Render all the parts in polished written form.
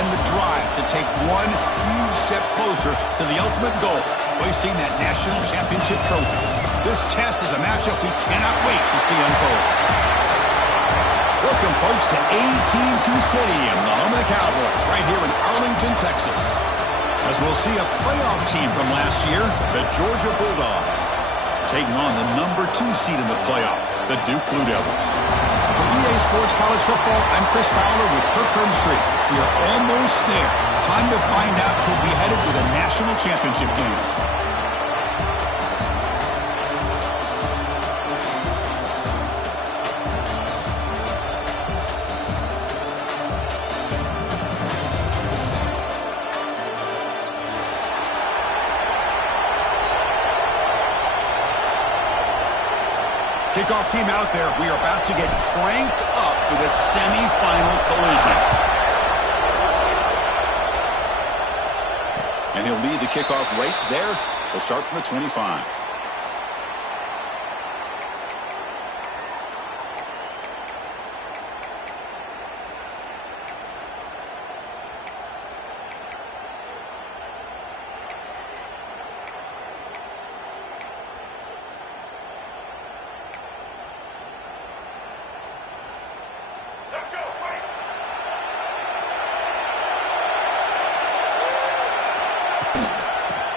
and the drive to take one huge step closer to the ultimate goal, hoisting that national championship trophy. This test is a matchup we cannot wait to see unfold. Welcome, folks, to AT&T Stadium, the home of the Cowboys, right here in Arlington, Texas. As we'll see a playoff team from last year, the Georgia Bulldogs, taking on the number 2 seed in the playoff, the Duke Blue Devils. For EA Sports College Football, I'm Chris Fowler with Kirk Herbstreit. We are almost there. Time to find out who'll be headed to the national championship game. Kickoff team out there. We are about to get cranked up with a semi-final collision. And he'll lead the kickoff right there. He'll start from the 25.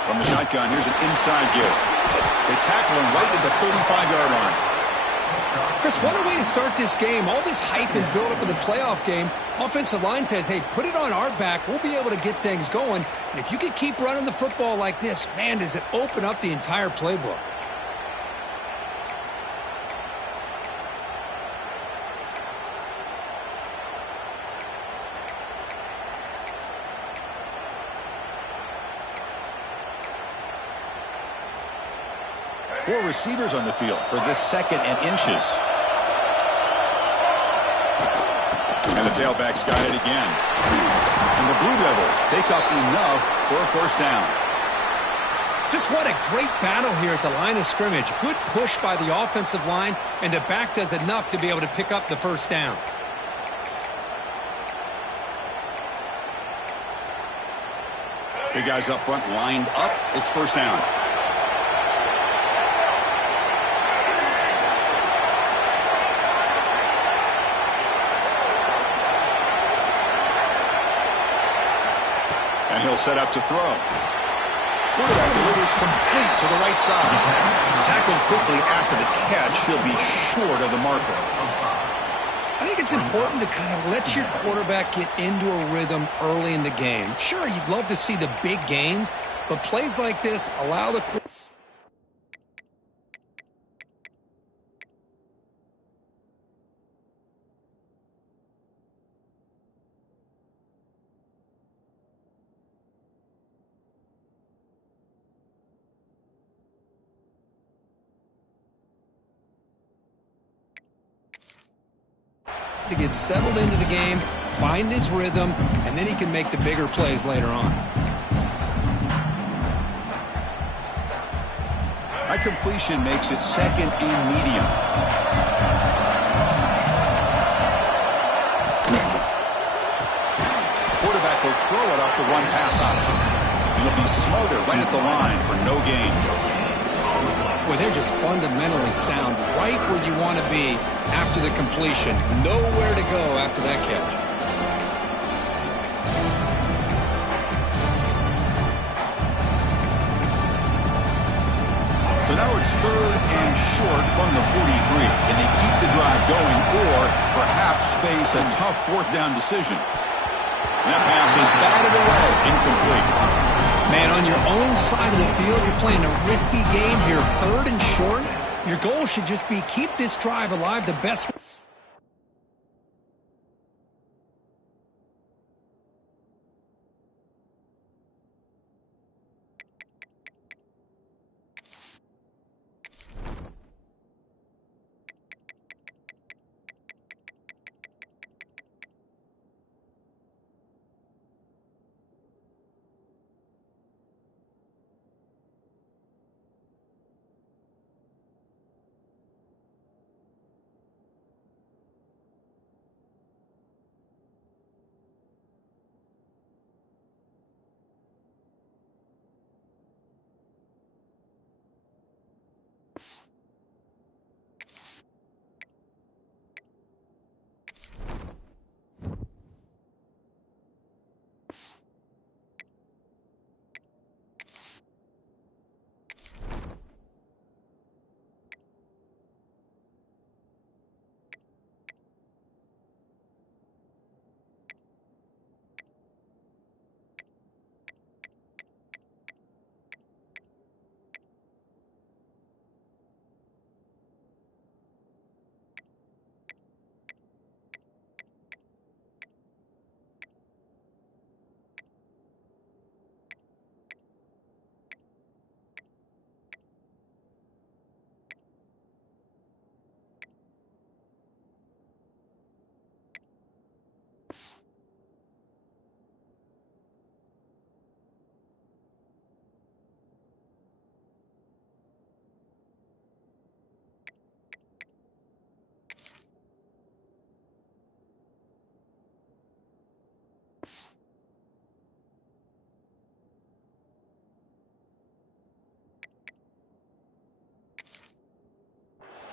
From the shotgun, here's an inside give. They tackle him right at the 35-yard line. Chris, what a way to start this game. All this hype and build-up of the playoff game. Offensive line says, hey, put it on our back. We'll be able to get things going. And if you can keep running the football like this, man, does it open up the entire playbook. Four receivers on the field for this second and inches. And the tailback's got it again. And the Blue Devils pick up enough for a first down. Just what a great battle here at the line of scrimmage. Good push by the offensive line, and the back does enough to be able to pick up the first down. Big guys up front lined up. It's first down. And he'll set up to throw. Quarterback delivers complete to the right side. Tackled quickly after the catch. He'll be short of the marker. I think it's important to kind of let your quarterback get into a rhythm early in the game. Sure, you'd love to see the big gains, but plays like this allow the quarterback. To get settled into the game, find his rhythm, and then he can make the bigger plays later on. High completion makes it second and medium. Quarterback will throw it off the one pass option. It'll be smothered right at the line for no gain. Boy, they're just fundamentally sound right where you want to be after the completion. Nowhere to go after that catch. So now it's third and short from the 43. Can they keep the drive going or perhaps face a tough fourth down decision? That pass is batted away, incomplete. Man, on your own side of the field, you're playing a risky game here, third and short. Your goal should just be keep this drive alive the best.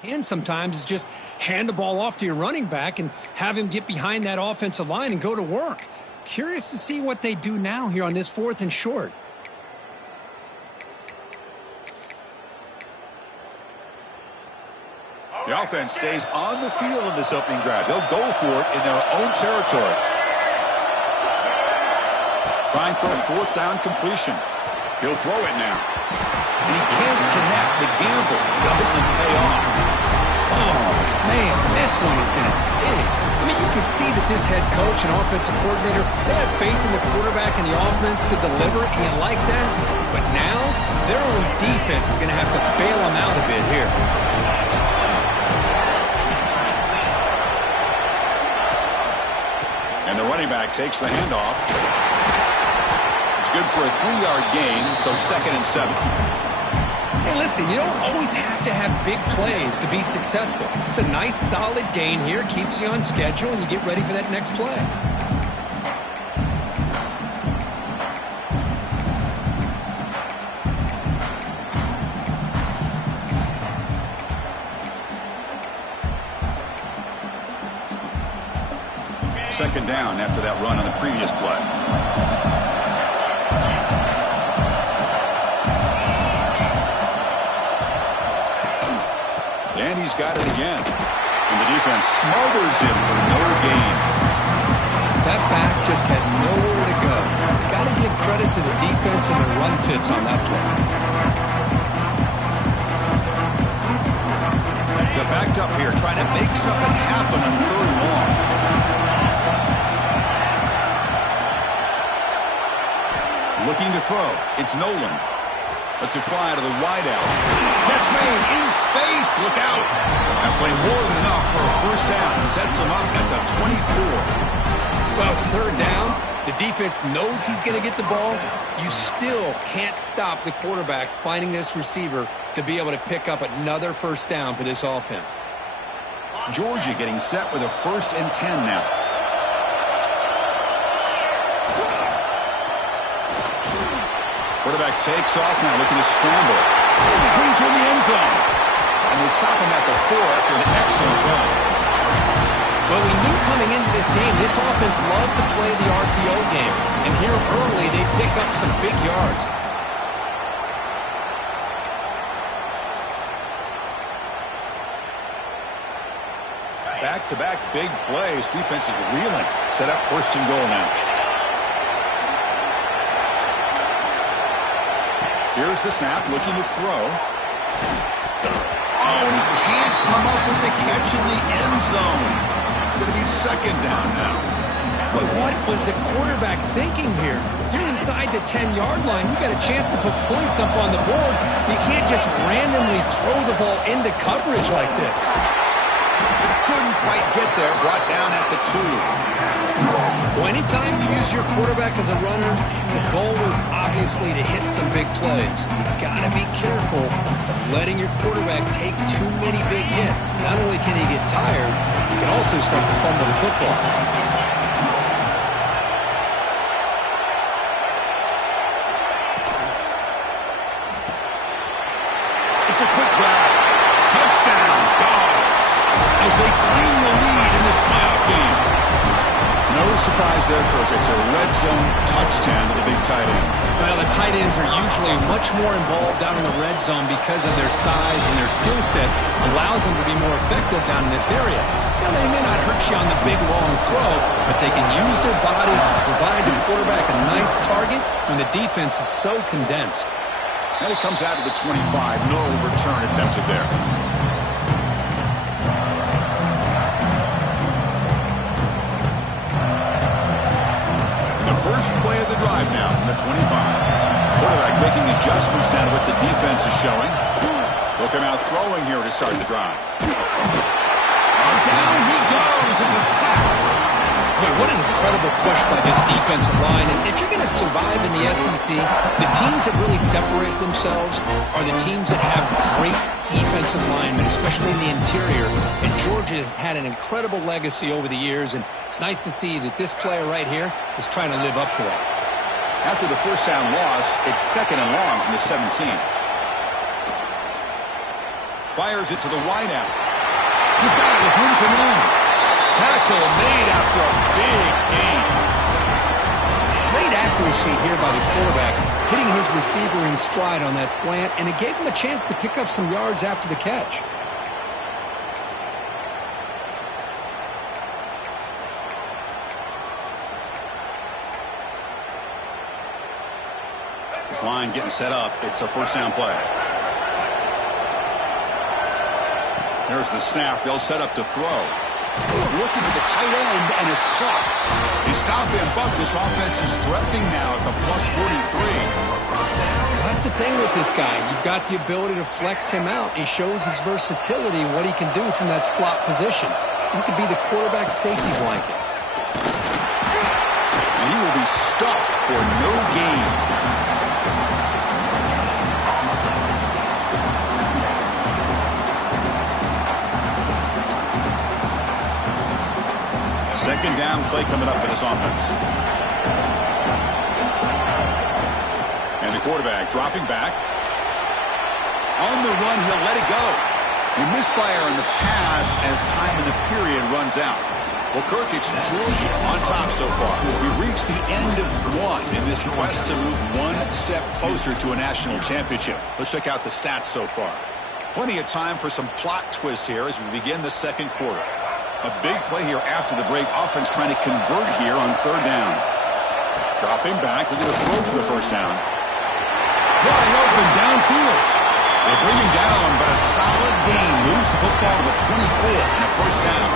And sometimes is just hand the ball off to your running back and have him get behind that offensive line and go to work. Curious to see what they do now here on this 4th and short. The offense stays on the field in this opening drive. They'll go for it in their own territory. Trying for a 4th down completion. He'll throw it now. And he can't connect. The gamble doesn't pay off. Oh, man, this one is going to sting. I mean, you can see that this head coach and offensive coordinator, they have faith in the quarterback and the offense to deliver, and you like that. But now, their own defense is going to have to bail them out a bit here. And the running back takes the handoff. It's good for a 3-yard gain, so 2nd and 7. Hey, listen, you don't always have to have big plays to be successful. It's a nice, solid gain here, keeps you on schedule, and you get ready for that next play. Second down after that run on the previous play. And he's got it again. And the defense smothers him for no gain. That back just had nowhere to go. Got to give credit to the defense and the run fits on that play. They're backed up here, trying to make something happen on 3rd and long. Looking to throw. It's Nolan. Lets it fly to the wideout. Catch made in space. Look out. That play more than enough for a 1st down. Sets him up at the 24. Well, it's 3rd down. The defense knows he's going to get the ball. You still can't stop the quarterback finding this receiver to be able to pick up another 1st down for this offense. Georgia getting set with a 1st and 10 now. Quarterback takes off now, looking to scramble. Clean toward the end zone. And they stop him at the 4 after an excellent run. Well, we knew coming into this game, this offense loved to play the RPO game. And here early, they pick up some big yards. Back-to-back big plays. Defense is reeling. Set up 1st and goal now. Here's the snap, looking to throw. Oh, and he can't come up with the catch in the end zone. It's going to be 2nd down now. But what was the quarterback thinking here? You're inside the 10-yard line. You got a chance to put points up on the board. You can't just randomly throw the ball into coverage like this. Couldn't quite get there, brought down at the 2. Well, anytime you use your quarterback as a runner, the goal is obviously to hit some big plays. You got to be careful of letting your quarterback take too many big hits. Not only can he get tired, he can also start to fumble the football. It's a quick grab. Touchdown, Dogs, as they claim the lead in this playoff game. No surprise there, Kirk. It's a red zone touchdown to the big tight end. Well, the tight ends are usually much more involved down in the red zone because of their size and their skill set allows them to be more effective down in this area. Now, they may not hurt you on the big, long throw, but they can use their bodies to provide the quarterback a nice target when the defense is so condensed. And it comes out of the 25. No return attempted there. First play of the drive now from the 25. Quarterback making adjustments now to what the defense is showing. They'll come out throwing here to start the drive. Down he goes. It's a sack. Boy, what an incredible push by this defensive line. And if you're going to survive in the SEC, the teams that really separate themselves are the teams that have great defensive linemen, especially in the interior. And Georgia has had an incredible legacy over the years, and it's nice to see that this player right here is trying to live up to that. After the first down loss, it's 2nd and long from the 17. Fires it to the wideout. He's got it with room to run. Tackle made after a big gain. Great accuracy here by the quarterback, hitting his receiver in stride on that slant, and it gave him a chance to pick up some yards after the catch. This line getting set up. It's a first down play. There's the snap. They'll set up to throw. Looking for the tight end, and it's caught. They stop him, but this offense is threatening now at the plus 43. Well, that's the thing with this guy. You've got the ability to flex him out. He shows his versatility, what he can do from that slot position. He could be the quarterback safety blanket. And he will be stuffed for no gain. Second down play coming up for this offense. And the quarterback dropping back. On the run, he'll let it go. A misfire in the pass as time in the period runs out. Well, Kirk, it's Georgia on top so far. We've reached the end of one in this quest to move one step closer to a national championship. Let's check out the stats so far. Plenty of time for some plot twists here as we begin the second quarter. A big play here after the break. Offense trying to convert here on third down. Dropping back. Looking to throw for the first down. Wide open downfield. They bring him down, but a solid gain. Moves the football to the 24 and a first down.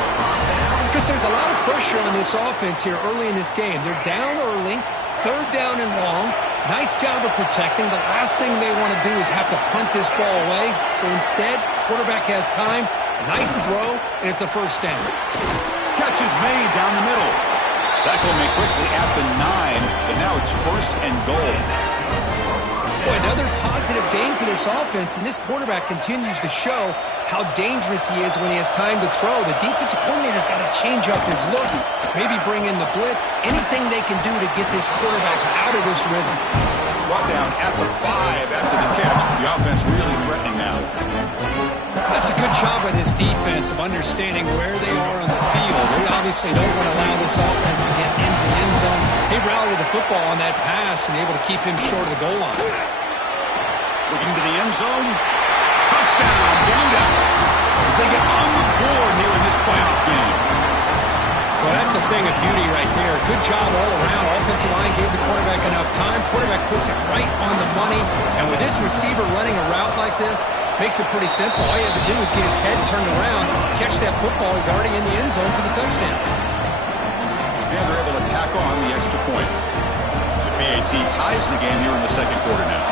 Chris, there's a lot of pressure on this offense here early in this game. They're down early, third down and long. Nice job of protecting. The last thing they want to do is have to punt this ball away. So instead, quarterback has time. Nice throw, and it's a first down. Catch is made down the middle. Tackle made quickly at the 9, but now it's first and goal. Boy, another positive game for this offense, and this quarterback continues to show how dangerous he is when he has time to throw. The defensive coordinator's got to change up his looks, maybe bring in the blitz, anything they can do to get this quarterback out of this rhythm. Brought down at the 5 after the catch. The offense really threatening now. That's a good job by this defense of understanding where they are on the field. They obviously don't want to allow this offense to get into the end zone. They rallied the football on that pass and able to keep him short of the goal line. Looking to the end zone. Touchdown, Blue Devils, as they get on the board here in this playoff game. Well, that's a thing of beauty right there. Good job all around. Offensive line gave the quarterback enough time. Quarterback puts it right on the money. And with this receiver running a route like this, makes it pretty simple. All you have to do is get his head turned around, catch that football. He's already in the end zone for the touchdown. And they're able to tack on the extra point. The PAT ties the game here in the second quarter now.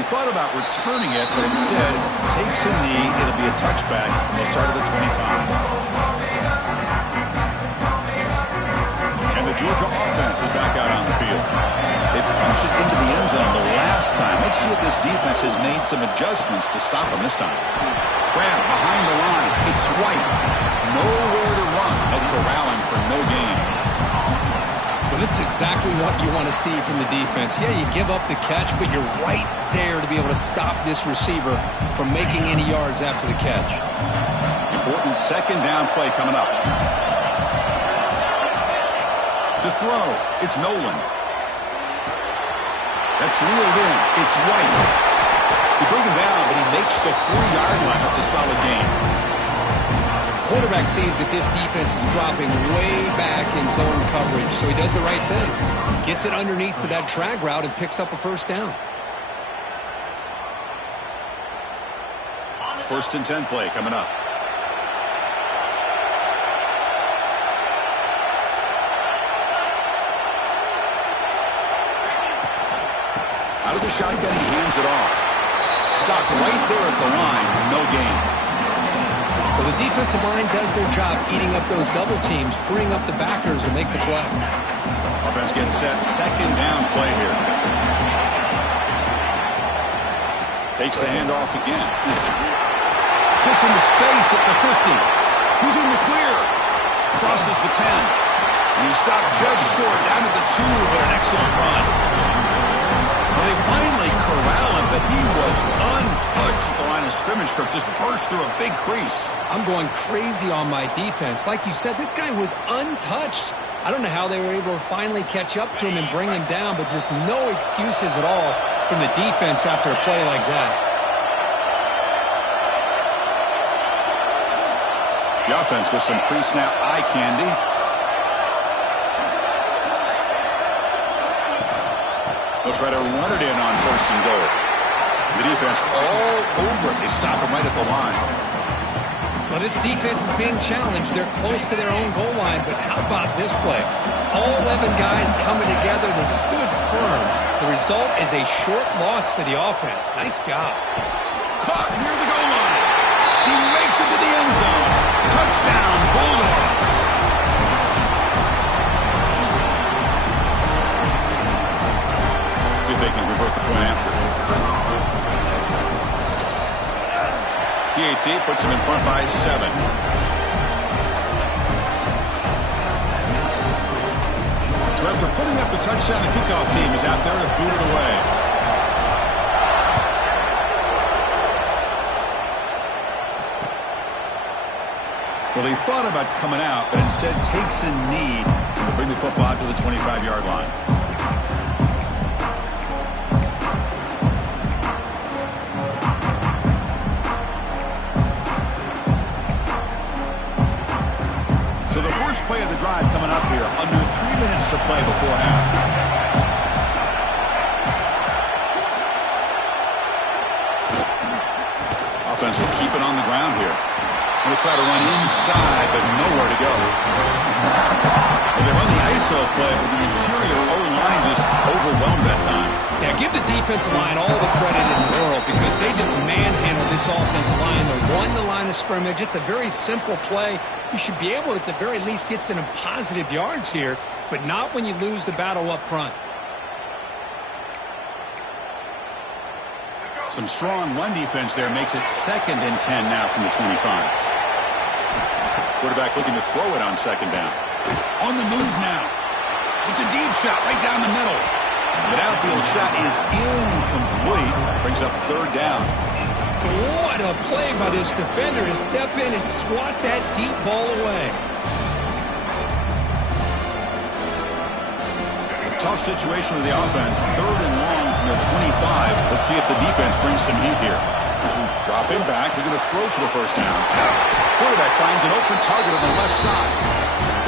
He thought about returning it, but instead takes a knee. It'll be a touchback from the start of the 25. And the Georgia offense is back out on the field. They punched it into the end zone the last time. Let's see if this defense has made some adjustments to stop them this time. Grab behind the line. It's White. Nowhere to run. No corralling for no gain. Well, this is exactly what you want to see from the defense. Yeah, you give up the catch, but you're right there to be able to stop this receiver from making any yards after the catch. Important second down play coming up. To throw, it's Nolan. That's reeled in. It's White. They bring him down, but he makes the 4-yard line. That's a solid gain. Quarterback sees that this defense is dropping way back in zone coverage, so he does the right thing. Gets it underneath to that drag route and picks up a first down. First and 10 play coming up. Out of the shotgun, he hands it off. Stopped right there at the line, no gain. Well, the defensive line does their job eating up those double teams, freeing up the backers to make the play. Offense getting set. Second down play here. Takes the handoff again. Gets into space at the 50. Who's in the clear? Crosses the 10. And he stopped just short, down to the 2, but an excellent run. Well, they finally corral him, but he was untouched at the line of scrimmage. Kirk just burst through a big crease. I'm going crazy on my defense. Like you said, this guy was untouched. I don't know how they were able to finally catch up to him and bring him down, but just no excuses at all from the defense after a play like that. The offense with some pre-snap eye candy. They'll try to run it in on 1st and goal. The defense all over it. They stop him right at the line. Well, this defense is being challenged. They're close to their own goal line, but how about this play? All 11 guys coming together. They stood firm. The result is a short loss for the offense. Nice job. Caught near the goal line. He makes it to the end zone. Touchdown, Bulldogs. See if they can convert the point after. PAT puts him in front by 7. So after putting up a touchdown, the kickoff team is out there to boot it away. Well, he thought about coming out, but instead takes a knee to bring the football out to the 25-yard line. So the first play of the drive coming up here, under 3 minutes to play before half. Offense will keep it on the ground here. We'll try to run inside, but nowhere to go. Well, they run the ISO play, but the interior O-line just overwhelmed that time. Yeah, give the defensive line all the credit in the world because they just manhandled this offensive line. They won the line of scrimmage. It's a very simple play. You should be able to, at the very least, get some positive yards here, but not when you lose the battle up front. Some strong run defense there makes it 2nd and 10 now from the 25. Quarterback looking to throw it on 2nd down. On the move now. It's a deep shot right down the middle. The downfield shot is incomplete. Brings up 3rd down. What a play by this defender to step in and swat that deep ball away. Tough situation with the offense. 3rd and long from the 25. Let's see if the defense brings some heat here. Drop him back. They're going to throw for the 1st down. Quarterback finds an open target on the left side.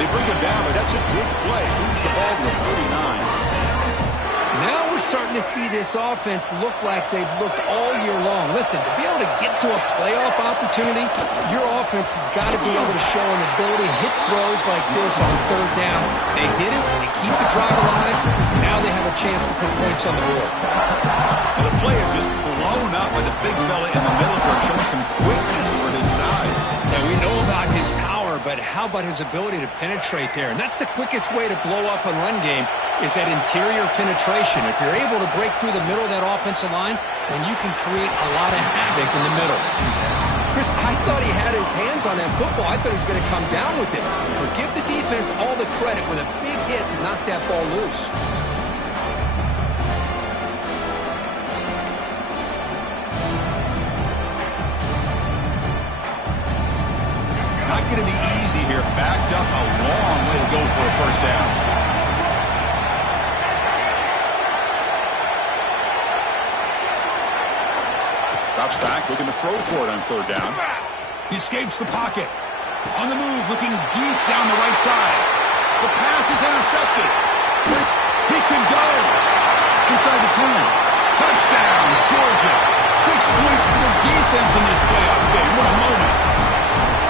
They bring him down, but that's a big play. Moves the ball to the 39. Now we're starting to see this offense look like they've looked all year long. Listen, to be able to get to a playoff opportunity, your offense has got to be able to show an ability to hit throws like this on 3rd down. They hit it, they keep the drive alive, now they have a chance to put points on the board. Well, the play is just blown up by the big fella in the middle, showing some quickness for his size. Yeah, we know about his power, but how about his ability to penetrate there? And that's the quickest way to blow up a run game is that interior penetration. If you're able to break through the middle of that offensive line, then you can create a lot of havoc in the middle. Chris, I thought he had his hands on that football. I thought he was going to come down with it. But give the defense all the credit with a big hit to knock that ball loose. Not going to be easy here. Backed up a long way to go for a 1st down. Drops back, looking to throw for it on 3rd down. He escapes the pocket. On the move, looking deep down the right side. The pass is intercepted. He can go. Inside the 10. Touchdown, Georgia. 6 points for the defense in this playoff game. What a moment.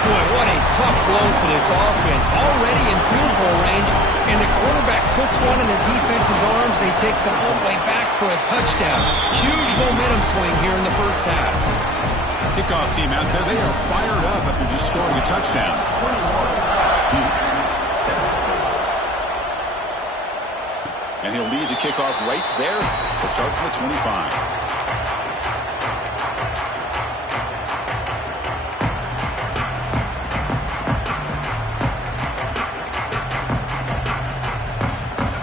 Boy, what a tough blow for this offense. Already in field goal range, and the quarterback puts one in the defense's arms, and he takes it all the way back for a touchdown. Huge momentum swing here in the 1st half. Kickoff team out there, they are fired up after just scoring a touchdown. And he'll lead the kickoff right there to start from the 25.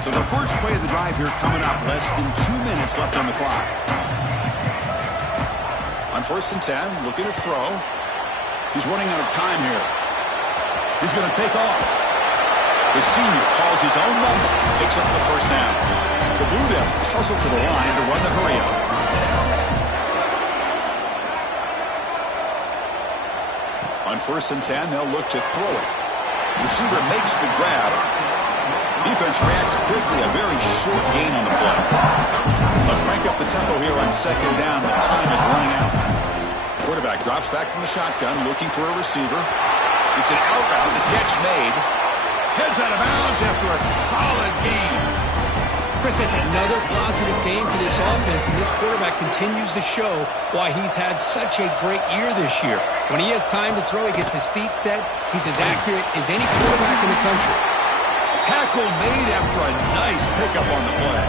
So the first play of the drive here coming up. Less than 2 minutes left on the clock. On 1st and 10, looking to throw. He's running out of time here. He's going to take off. The senior calls his own number, picks up the first down. The Blue Devils hustle to the line to run the hurry-up. On 1st and 10, they'll look to throw it. Receiver makes the grab. Defense reacts quickly, a very short gain on the play. They'll crank up the tempo here on 2nd down. The time is running out. Quarterback drops back from the shotgun, looking for a receiver. It's an out route, the catch made. Heads out of bounds after a solid game. Chris, it's another positive game for this offense, and this quarterback continues to show why he's had such a great year this year. When he has time to throw, he gets his feet set. He's as accurate as any quarterback in the country. Tackle made after a nice pickup on the play.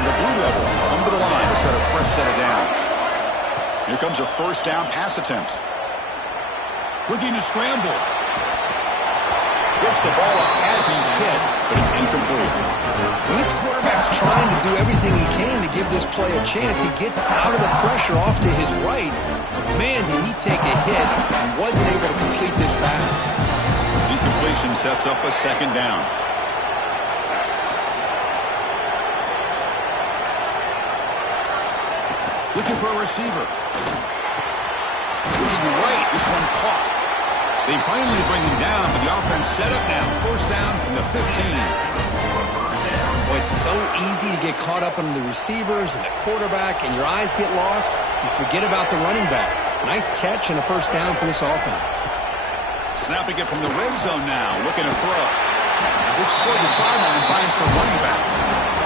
And the Blue Devils come to the line to set a fresh set of downs. Here comes a 1st down pass attempt. Looking to scramble. Gets the ball up as he's hit, but it's incomplete. When this quarterback's trying to do everything he can to give this play a chance, he gets out of the pressure off to his right. Man, did he take a hit and wasn't able to complete this pass. Incompletion sets up a 2nd down. Looking for a receiver. Looking right, this one caught. They finally bring him down, but the offense set up now. 1st down from the 15. Boy, it's so easy to get caught up on the receivers and the quarterback, and your eyes get lost. You forget about the running back. Nice catch and a 1st down for this offense. Snapping it from the red zone now, looking to throw. Looks toward the sideline, finds the running back.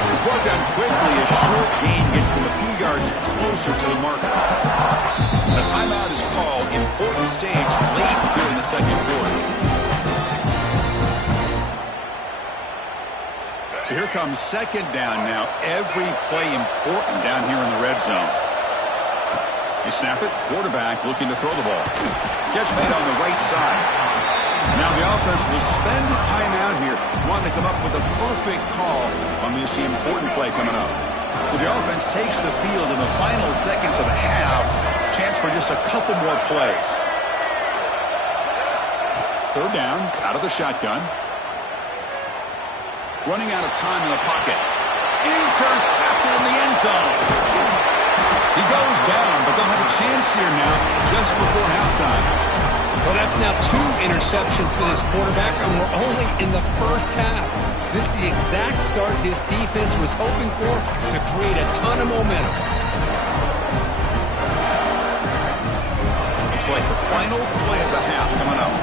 He's brought down quickly. A short gain gets them a few yards closer to the marker. A timeout is called. Important stage late here in the 2nd quarter. So here comes 2nd down now. Every play important down here in the red zone. They snap it. Quarterback looking to throw the ball. Catch made on the right side. Now the offense will spend a timeout here, wanting to come up with a perfect call on this important play coming up. So the offense takes the field in the final seconds of the half. Chance for just a couple more plays. 3rd down, out of the shotgun. Running out of time in the pocket. Intercepted in the end zone. He goes down, but they'll have a chance here now just before halftime. Well, that's now 2 interceptions for this quarterback, and we're only in the 1st half. This is the exact start this defense was hoping for to create a ton of momentum. Looks like the final play of the half coming up.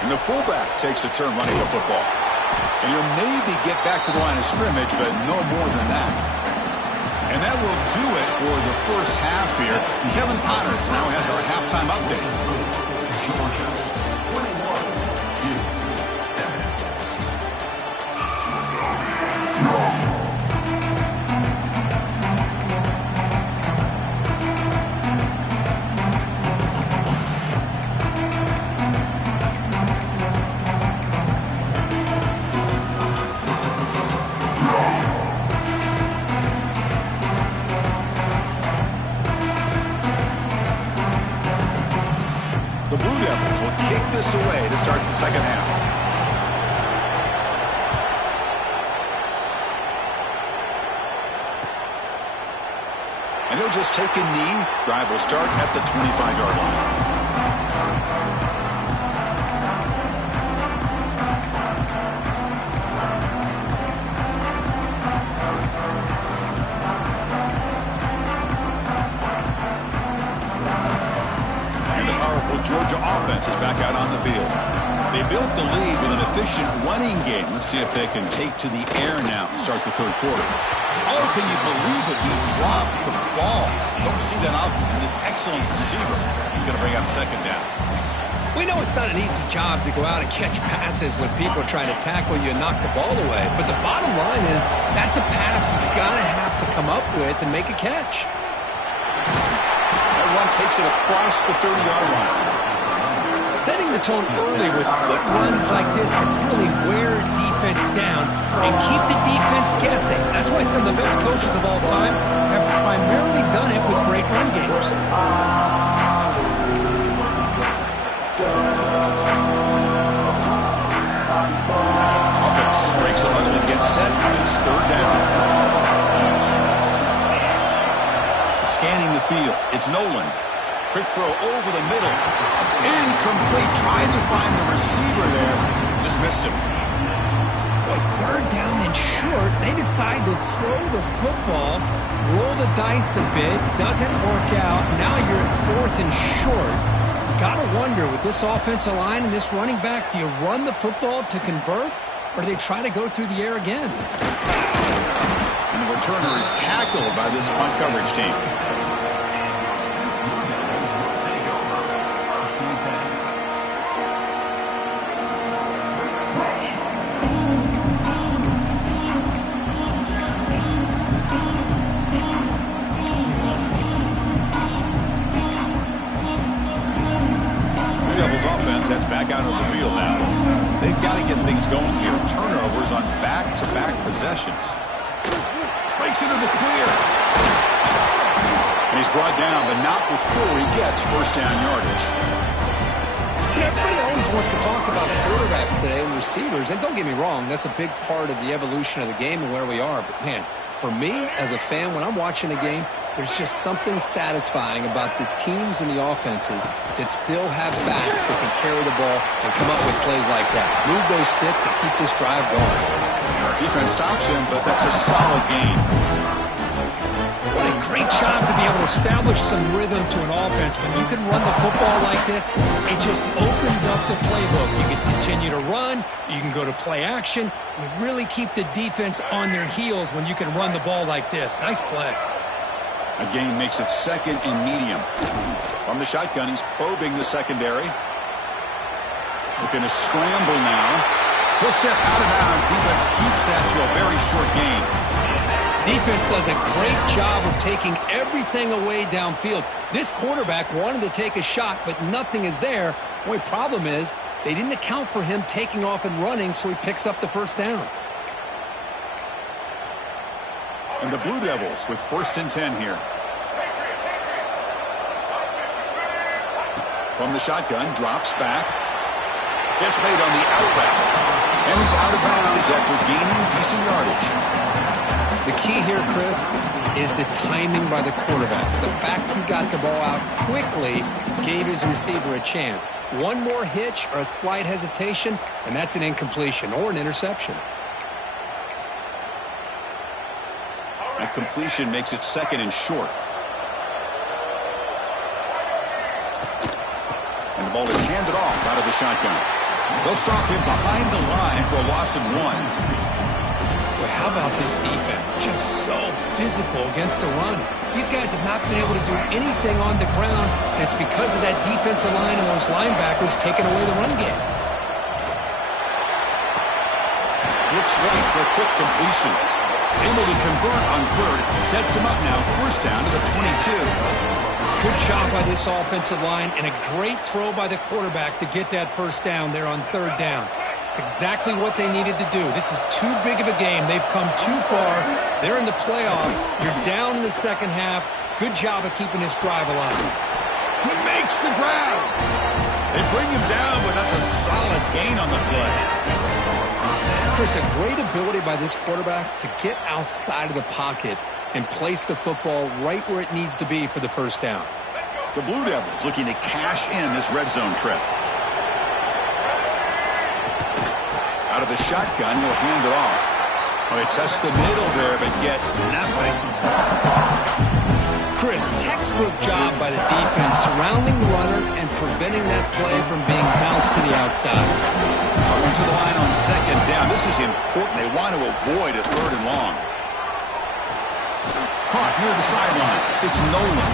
And the fullback takes a turn running the football. And he'll maybe get back to the line of scrimmage, but no more than that. And that will do it for the 1st half here. Kevin Connors now has our halftime update. The Blue Devils will kick this away to start the 2nd half. And he'll just take a knee. Drive will start at the 25-yard line. Georgia offense is back out on the field. They built the lead with an efficient running game. Let's see if they can take to the air now to start the 3rd quarter. Oh, can you believe it? He dropped the ball. Don't see that often. This excellent receiver. He's going to bring up 2nd down. We know it's not an easy job to go out and catch passes when people are trying to tackle you and knock the ball away. But the bottom line is that's a pass you got to have to come up with and make a catch. That run takes it across the 30-yard line. Setting the tone early with good runs like this can really wear defense down and keep the defense guessing. That's why some of the best coaches of all time have primarily done it with great run games. Offense breaks a huddle and gets set. It's third down. Scanning the field. It's Nolan. Quick throw over the middle. Incomplete. Trying to find the receiver there. Just missed him. Boy, third down and short. They decide to throw the football, roll the dice a bit. Doesn't work out. Now you're at fourth and short. You got to wonder, with this offensive line and this running back, do you run the football to convert, or do they try to go through the air again? And the returner is tackled by this punt coverage team. Offense heads back out of the field now. They've got to get things going here. Turnovers on back-to-back possessions. Breaks into the clear. And he's brought down, but not before he gets first down yardage. Everybody always wants to talk about quarterbacks today and receivers, and don't get me wrong, that's a big part of the evolution of the game and where we are. But, man, for me as a fan, when I'm watching a game, there's just something satisfying about the teams and the offenses that still have backs that can carry the ball and come up with plays like that. Move those sticks and keep this drive going. Defense stops him, but that's a solid gain. What a great job to be able to establish some rhythm to an offense. When you can run the football like this, it just opens up the playbook. You can continue to run. You can go to play action. You really keep the defense on their heels when you can run the ball like this. Nice play. A gain makes it second and medium. From the shotgun, he's probing the secondary. Looking to scramble now. He'll step out of bounds. Defense keeps that to a very short gain. Defense does a great job of taking everything away downfield. This quarterback wanted to take a shot, but nothing is there. The only problem is they didn't account for him taking off and running, so he picks up the first down. And the Blue Devils with first and 10 here. From the shotgun, drops back. Catch made on the out route. And he's out of bounds after gaining decent yardage. The key here, Chris, is the timing by the quarterback. The fact he got the ball out quickly gave his receiver a chance. One more hitch or a slight hesitation, and that's an incompletion or an interception. That completion makes it second and short. And the ball is handed off out of the shotgun. They'll stop him behind the line for a loss of 1. Well, how about this defense? Just so physical against the run. These guys have not been able to do anything on the ground, and it's because of that defensive line and those linebackers taking away the run game. Looks right for a quick completion. Able to convert on third. Sets him up now. First down to the 22. Good job by this offensive line and a great throw by the quarterback to get that first down there on third down. It's exactly what they needed to do. This is too big of a game. They've come too far. They're in the playoff. You're down in the second half. Good job of keeping this drive alive. He makes the ground. They bring him down, but that's a solid gain on the play. Chris, a great ability by this quarterback to get outside of the pocket and place the football right where it needs to be for the first down. The Blue Devils looking to cash in this red zone trip. Out of the shotgun, he'll hand it off. Well, they test the middle there, but get nothing. Chris, textbook job by the defense surrounding the runner and preventing that play from being bounced to the outside. Coming to the line on second down. This is important. They want to avoid a third and long. Caught near the sideline. It's Nolan.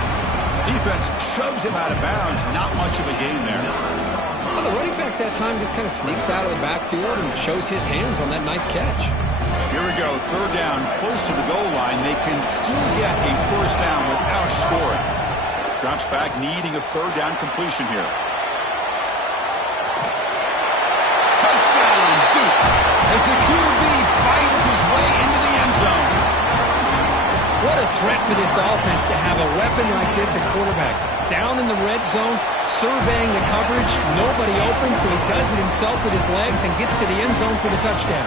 Defense shoves him out of bounds. Not much of a gain there. Well, the running back that time just kind of sneaks out of the backfield and shows his hands on that nice catch. Here we go. Third down, close to the goal line. They can still get a first down without scoring. Drops back, needing a third down completion here. as the QB fights his way into the end zone. What a threat for this offense to have a weapon like this at quarterback. Down in the red zone, surveying the coverage, nobody open, so he does it himself with his legs and gets to the end zone for the touchdown.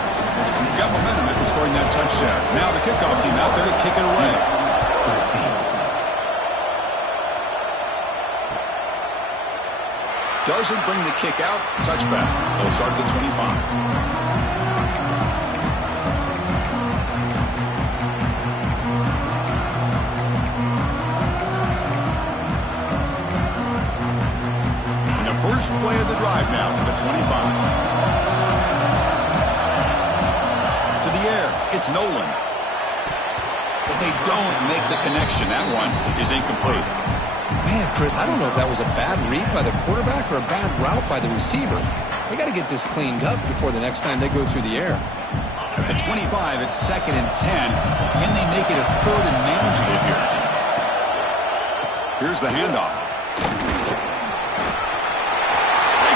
Got momentum after scoring that touchdown. Now the kickoff team out there to kick it away. Doesn't bring the kick out. Touchback. They'll start at the 25. First play of the drive now from the 25. To the air, it's Nolan. But they don't make the connection. That one is incomplete. Man, Chris, I don't know if that was a bad read by the quarterback or a bad route by the receiver. They got to get this cleaned up before the next time they go through the air. At the 25, it's 2nd and 10. Can they make it a 3rd and manageable here? Here's the handoff.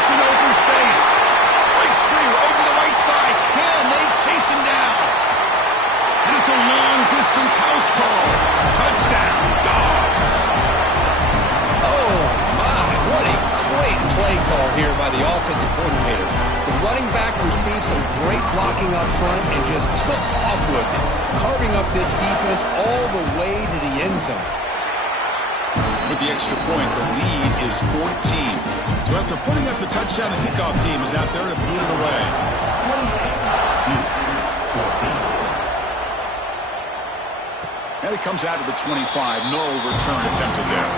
An open space. Breaks free over the right side. Can they chase him down? And it's a long-distance house call. Touchdown, Dogs. Oh, my. What a great play call here by the offensive coordinator. The running back received some great blocking up front and just took off with it, carving up this defense all the way to the end zone. With the extra point, the lead is 14. So after putting up the touchdown, the kickoff team is out there to boot it away. 14. And it comes out of the 25. No return attempted there.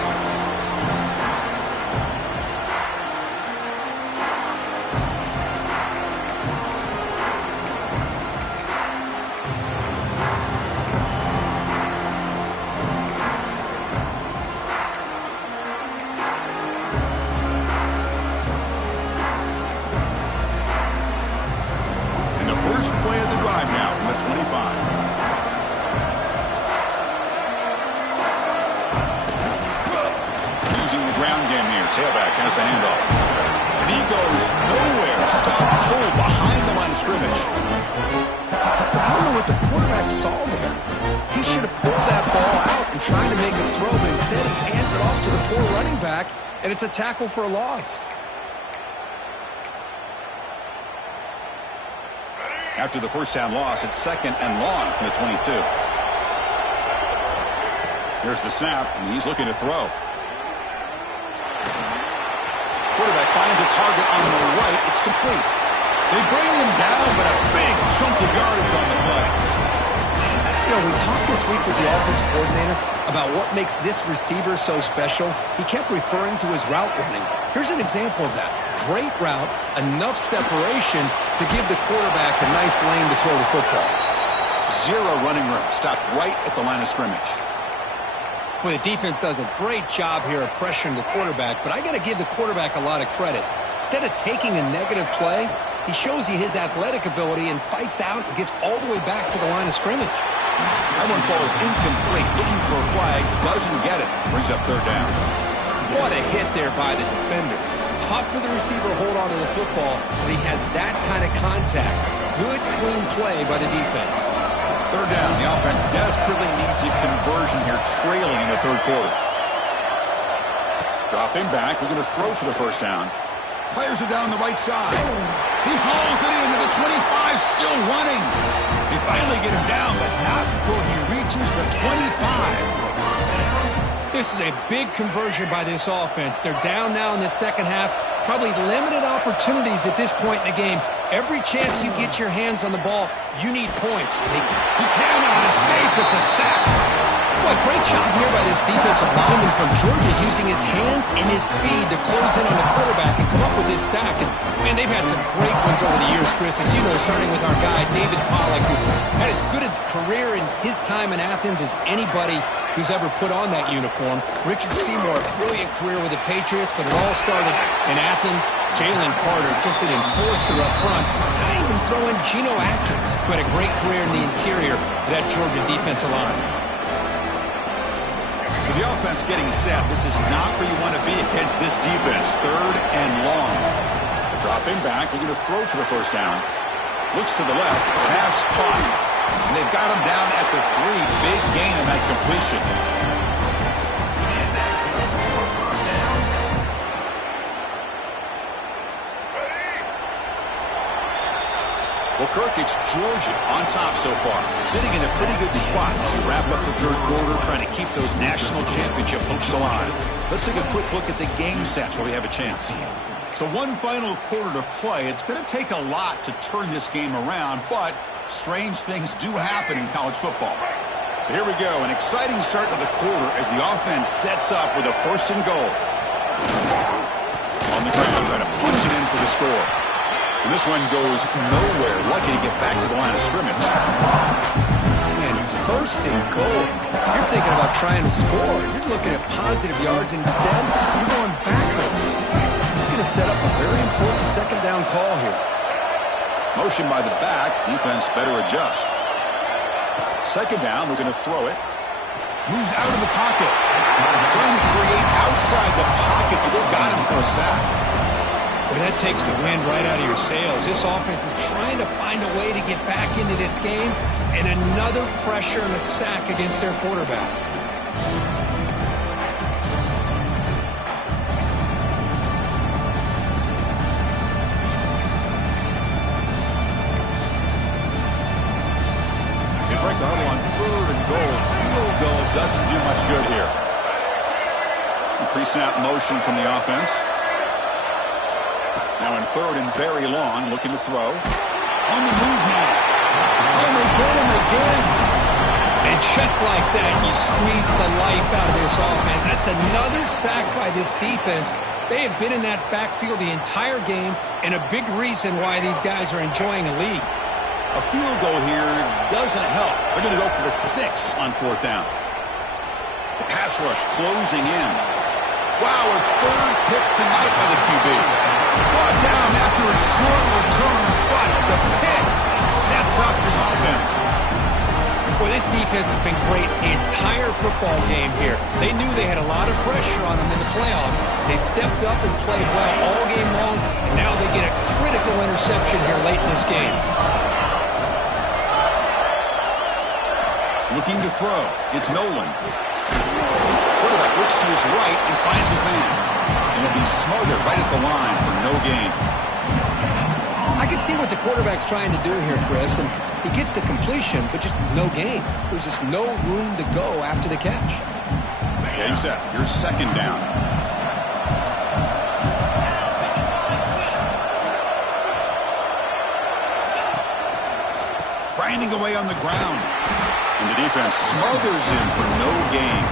First play of the drive now from the 25. Using the ground game here. Tailback has the handoff. And he goes nowhere. Stop pulled behind the line of scrimmage. I don't know what the quarterback saw there. He should have pulled that ball out and tried to make a throw, but instead he hands it off to the poor running back, and it's a tackle for a loss. After the first down loss, it's 2nd and long from the 22. Here's the snap, and he's looking to throw. Quarterback finds a target on the right. It's complete. They bring him down, but a big chunk of yardage on the play. You know, we talked this week with the offensive coordinator about what makes this receiver so special. He kept referring to his route running. Here's an example of that. Great route, enough separation to give the quarterback a nice lane to throw the football. Zero running room. Stopped right at the line of scrimmage. Well, the defense does a great job here of pressuring the quarterback, but I got to give the quarterback a lot of credit. Instead of taking a negative play, he shows you his athletic ability and fights out and gets all the way back to the line of scrimmage. That one falls incomplete. Looking for a flag. Doesn't get it. Brings up 3rd down. What a hit there by the defender. Tough for the receiver to hold on to the football, but he has that kind of contact. Good, clean play by the defense. 3rd down. The offense desperately needs a conversion here, trailing in the 3rd quarter. Dropping back. We're going to throw for the first down. Players are down the right side. He hauls it into the 25, still running. They finally get him down, but not before he reaches the 25. This is a big conversion by this offense. They're down now in the second half. Probably limited opportunities at this point in the game. Every chance you get your hands on the ball, you need points. He cannot escape. It's a sack. Well, great job here by this defensive lineman from Georgia using his hands and his speed to close in on the quarterback and come up with this sack. And, man, they've had some great ones over the years, Chris, as you know, starting with our guy, David Pollack, who had as good a career in his time in Athens as anybody who's ever put on that uniform. Richard Seymour, a brilliant career with the Patriots, but it all started in Athens. Jalen Carter, just an enforcer up front. And I even throw in Geno Atkins, who had a great career in the interior of that Georgia defensive line. So the offense getting set. This is not where you want to be against this defense. 3rd and long. Dropping back. We're going to throw for the first down. Looks to the left. Pass caught. And they've got him down at the 3. Big gain in that completion. Well, Kirk, it's Georgia on top so far. Sitting in a pretty good spot as we wrap up the third quarter, trying to keep those national championship hopes alive. Let's take a quick look at the game stats while we have a chance. So one final quarter to play. It's going to take a lot to turn this game around, but strange things do happen in college football. So here we go, an exciting start to the quarter as the offense sets up with a 1st and goal. On the ground, trying to punch it in for the score. And this one goes nowhere. Lucky to get back to the line of scrimmage. Man, it's 1st and goal. You're thinking about trying to score. You're looking at positive yards, and instead, you're going backwards. It's going to set up a very important 2nd down call here. Motion by the back. Defense better adjust. 2nd down, we're going to throw it. Moves out of the pocket. Trying to create outside the pocket, but they've got him for a sack. Well, that takes the wind right out of your sails. This offense is trying to find a way to get back into this game, and another pressure and a sack against their quarterback. They break the huddle on 3rd and goal. Field goal doesn't do much good here. Pre-snap motion from the offense. Now in 3rd and very long, looking to throw. On the move now. And they get him again. And just like that, you squeeze the life out of this offense. That's another sack by this defense. They have been in that backfield the entire game, and a big reason why these guys are enjoying a lead. A field goal here doesn't help. They're going to go for the 6 on 4th down. The pass rush closing in. Wow, a 3rd pick tonight by the QB. Brought down after a short return, but the pick sets up his offense. Well, this defense has been great the entire football game here. They knew they had a lot of pressure on them in the playoffs. They stepped up and played well all game long, and now they get a critical interception here late in this game. Looking to throw. It's Nolan. Quarterback looks to his right and finds his man. And he'll be smothered right at the line for no gain. I can see what the quarterback's trying to do here, Chris, and he gets the completion, but just no gain. There's just no room to go after the catch. Getting set. Here's 2nd down. Grinding away on the ground. And the defense smothers him for no gain.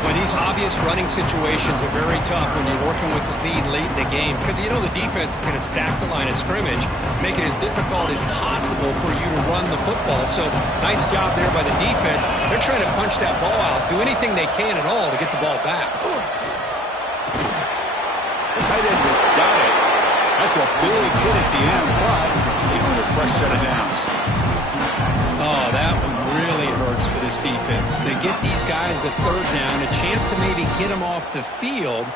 Well, these obvious running situations are very tough when you're working with the lead late in the game, because you know the defense is going to stack the line of scrimmage, make it as difficult as possible for you to run the football. So nice job there by the defense. They're trying to punch that ball out, do anything they can at all to get the ball back. The tight end just got it. That's a big hit at the end, but they earned a fresh set of downs. Oh, that one really hurts for this defense. They get these guys the 3rd down, a chance to maybe get them off the field,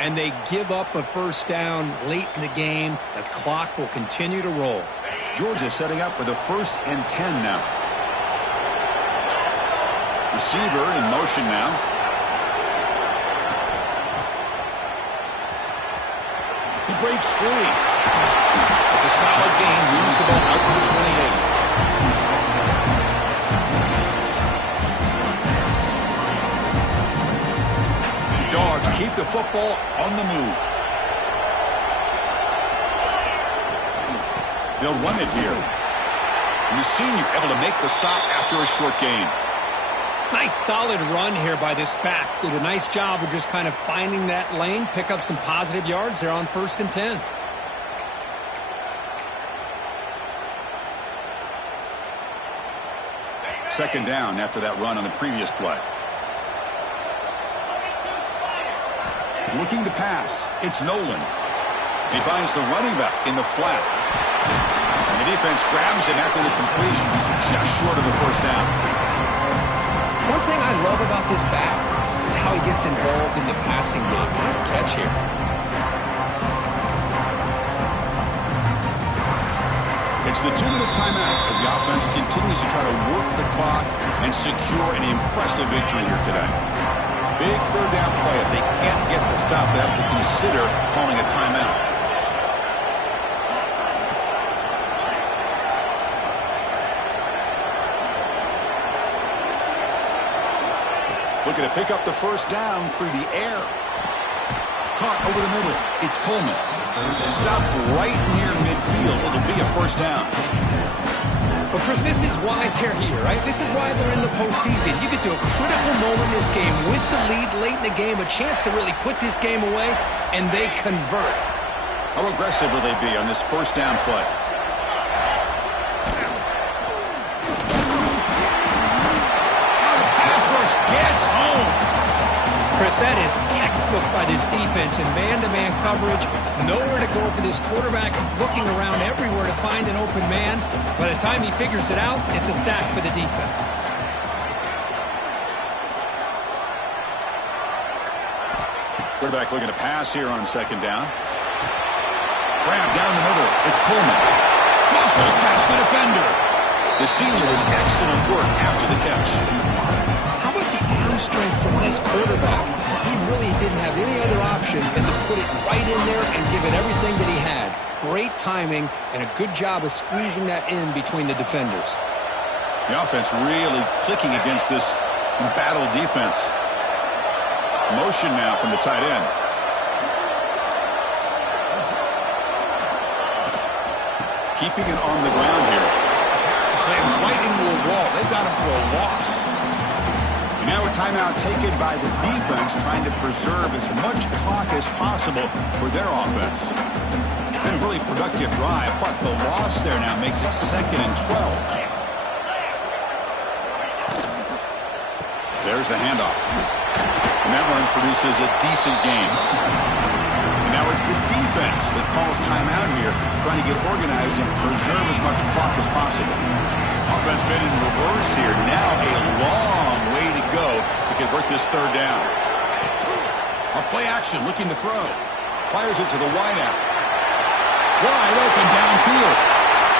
and they give up a 1st down late in the game. The clock will continue to roll. Georgia setting up with a 1st and 10 now. Receiver in motion now. He breaks free. It's a solid gain. Moves the ball out to the 28. Dogs keep the football on the move. They'll run it here. And the senior able to make the stop after a short gain. Nice solid run here by this back. Did a nice job of just kind of finding that lane, pick up some positive yards there on 1st and 10. Second down after that run on the previous play. Looking to pass. It's Nolan. He finds the running back in the flat. And the defense grabs him after the completion. He's just short of the 1st down. One thing I love about this back is how he gets involved in the passing game. Nice catch here. It's the 2-minute timeout as the offense continues to try to work the clock and secure an impressive victory here today. Big third down play. If they can't get the stop, they have to consider calling a timeout. Looking to pick up the first down through the air. Caught over the middle. It's Coleman. Stop right near midfield. It'll be a first down. Well, Chris, this is why they're here, right? This is why they're in the postseason. You get to a critical moment in this game with the lead late in the game, a chance to really put this game away, and they convert. How aggressive will they be on this first down play? Gets home. Chris, that is textbook by this defense in man-to-man coverage. Nowhere to go for this quarterback. He's looking around everywhere to find an open man. By the time he figures it out, it's a sack for the defense. Quarterback looking to pass here on second down. Grab down the middle. It's Coleman. Muscles past the defender. The senior with excellent work after the catch. Arm strength from this quarterback. He really didn't have any other option than to put it right in there and give it everything that he had. Great timing and a good job of squeezing that in between the defenders. The offense really clicking against this embattled defense. Motion now from the tight end. Keeping it on the ground here. Slams right into a wall. They've got him for a loss. Now a timeout taken by the defense, trying to preserve as much clock as possible for their offense. Been a really productive drive, but the loss there now makes it 2nd and 12. There's the handoff. And that one produces a decent gain. And now it's the defense that calls timeout here, trying to get organized and preserve as much clock as possible. Offense been in reverse here. Now a long way to go to convert this third down. A play action looking to throw. Fires it to the wideout. Wide open downfield.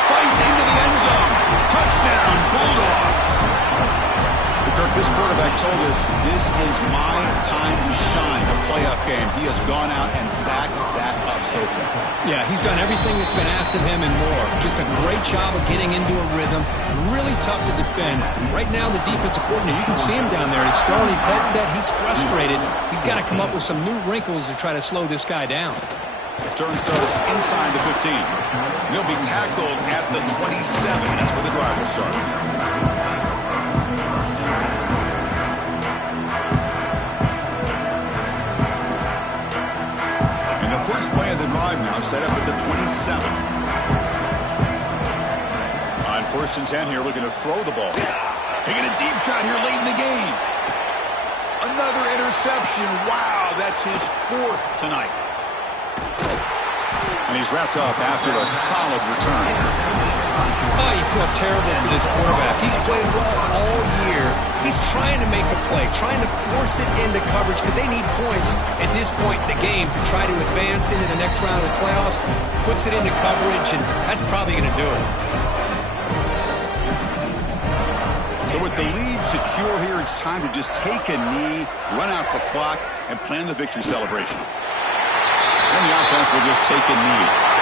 Fights into the end zone. Touchdown, Bulldogs. Kirk, this quarterback told us this is my time to shine, a playoff game. He has gone out and backed that up so far. Yeah, he's done everything that's been asked of him and more. Just a great job of getting into a rhythm. Really tough to defend. Right now, the defensive coordinator, you can see him down there. He's throwing his headset. He's frustrated. He's got to come up with some new wrinkles to try to slow this guy down. Turn starts inside the 15. He'll be tackled at the 27. That's where the drive will start. First play of the drive now set up at the 27. On 1st and 10 here, looking to throw the ball. Taking a deep shot here late in the game. Another interception. Wow, that's his 4th tonight. And he's wrapped up after a solid return. Oh, you feel terrible for this quarterback. He's played well all year. He's trying to make a play, trying to force it into coverage because they need points at this point in the game to try to advance into the next round of the playoffs. Puts it into coverage, and that's probably going to do it. So with the lead secure here, it's time to just take a knee, run out the clock, and plan the victory celebration. And the offense will just take a knee.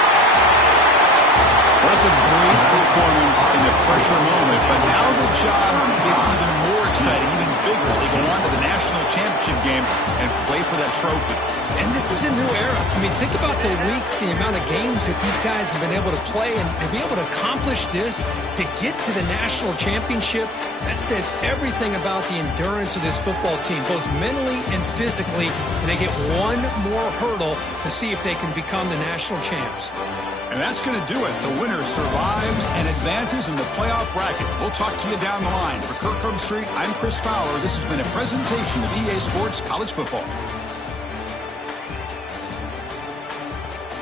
Well, that's a great performance in the pressure moment, but now the job gets even more exciting, even bigger as they go on to the national championship game and play for that trophy. And this is a new era. I mean, think about the weeks, the amount of games that these guys have been able to play, and to be able to accomplish this, to get to the national championship, that says everything about the endurance of this football team, both mentally and physically, and they get one more hurdle to see if they can become the national champs. And that's going to do it. The winner survives and advances in the playoff bracket. We'll talk to you down the line. For Kirk Herbstreit, I'm Chris Fowler. This has been a presentation of EA Sports College Football.